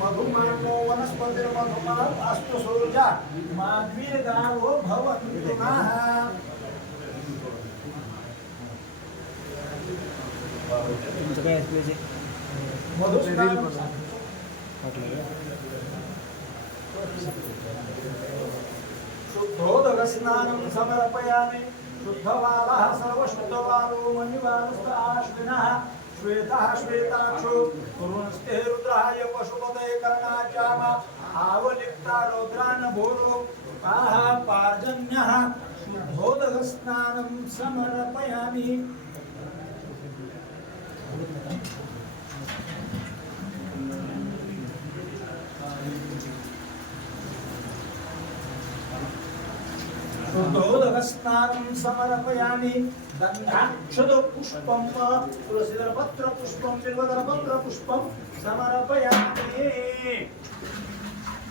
मधुमानो वनस्पतिर्मधुमान् अस्तु सोजा माध्वीर्गावो भवन्तु नः तुमचं काय एक्सपिरियन्स आहे मधुस्नानं वाटलं शुद्धोदकस्नानं समर्पयामि. शुद्धवालः सर्वशुद्धवालो मणिवालस्त आश्विनः. श्वेतः श्वेताक्षो कुरुणस्ते रुद्राय पशुपतये कर्णाचाम आवलिप्ता रौद्रान् भूरो आह पार्जन्यः शुद्धोदकस्नानं समर्पयामि। शुद्धोदकस्नानं समर्पयामि। गन्धाक्षतपुष्पं तुलसीदलपत्रपुष्पं बिल्वदलपत्रपुष्पं समर्पयामि।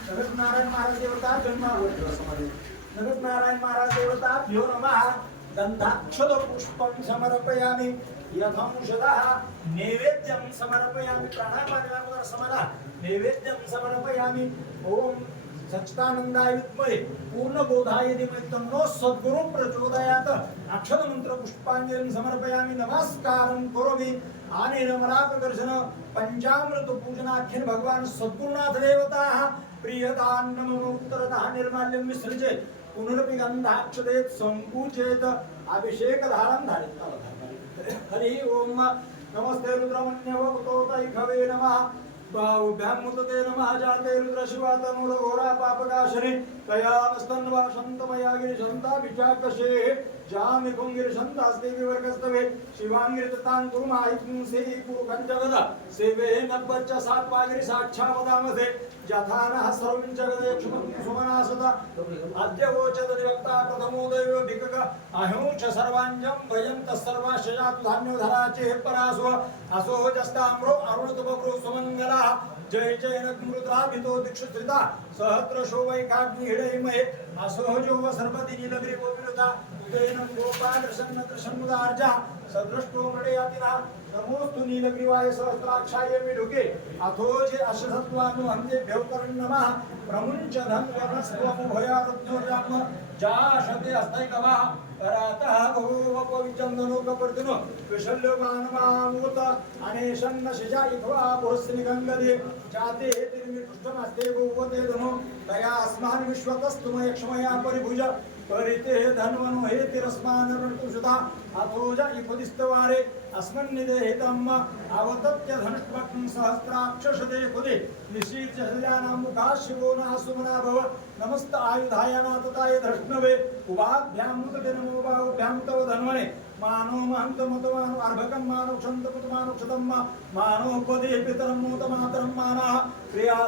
नगत नारायण महाराज देवता जन्म नगत नारायण महाराज देवताभ्यो नमः। गन्धाक्षतपुष्पं समर्पयामि। यथंशतः नैवेद्यं समर्पयामि। प्राणापानिवार समरा नैवेद्यं समर्पयामि। ॐ सच्चिदानंदाय पूर्ण बोधाय धीमहि सद्गुरु प्रचोदयात्। अक्षर मंत्र पुष्पांजलिं समर्पयामि। नमस्कारं करोमि। आनेन मलापदर्शन पंचामृत पूजनाख्यन भगवान सद्गुरुनाथ देवताः प्रियदान्नम उत्तरतः निर्माल्यं विसृजे पुनरपि गन्धाक्षदेत् सङ्कुचेत् अभिषेकधारं धारित हरि ओम। नमस्ते रुद्रमण्यवतोतैखवे नमः। बाहुभ्यामुतते नमः जाते रुद्रशिवातनुरघोरा पापकाशने तयानस्तन्वा शन्तमया गिरिशन्ताभिचाकशे जामि कुङ्गिरिशन्तास्ते विवर्गस्तवे शिवाङ्गिरिततां कुरुमाहिपुंसे कुरुकञ्जगद सेवे नब्बच्च सात्वागिरि साक्षावदामसे। यथानः सर्वं जगदे सुमनासद अद्य वोचदधिवक्ता प्रथमो दैव भिकक अहिंश सर्वाञ्जं भयं सर्वाश्च जातु धान्योधरा चेः परासु असो जस्ताम्रो अरुणतुबभ्रो सुमङ्गलः। जय जय नग्मृताभितो दिक्षुत्रिता सहस्र शोभैकाग्निहिडैमहे असोजो सर्वति नीलगिरि गोविरुता उदयनं गोपाल सन्नत्र सन्मुदार्जा सदृष्टो मृडयातिना नमोस्तु नीलग्रीवाय सहस्राक्षाय मिढुके। अथोजे अशसत्वानु हन्तेभ्यो करण नमः प्रमुञ्च धन्वनस्त्वमुभयारत्नोर्याम जाशते हस्तैकवा। परातः भोवपविचन्दनोकपर्दिनो विशल्यमानमामूत। अनेशन्न शिजा इत्वा पुरस्निगङ्गदे जाते तिर्मिपृष्ठमस्ते गोपते धनो। तया अस्मान् विश्वतस्तुमयक्ष्मया परिभुज। परिते धन्वनो हे तिरस्मान् ऋतुसुता अथोज इफुदिस्तवारे अस्मन्निदेहितम् अवतत्य धनुष्मकं सहस्राक्षशते खुदे निशीर्य हल्यानां मुखा शिवो न सुमना भव। नमस्त आयुधाय नातताय धृष्णवे। उभाभ्यां मुदते नमो बाहुभ्यां तव धन्वने। मानो महंत मतमानो अर्भकं मानो क्षन्तपतमानो क्षतं मानो पदे पितरं नोत मातरं मानः। क्रिया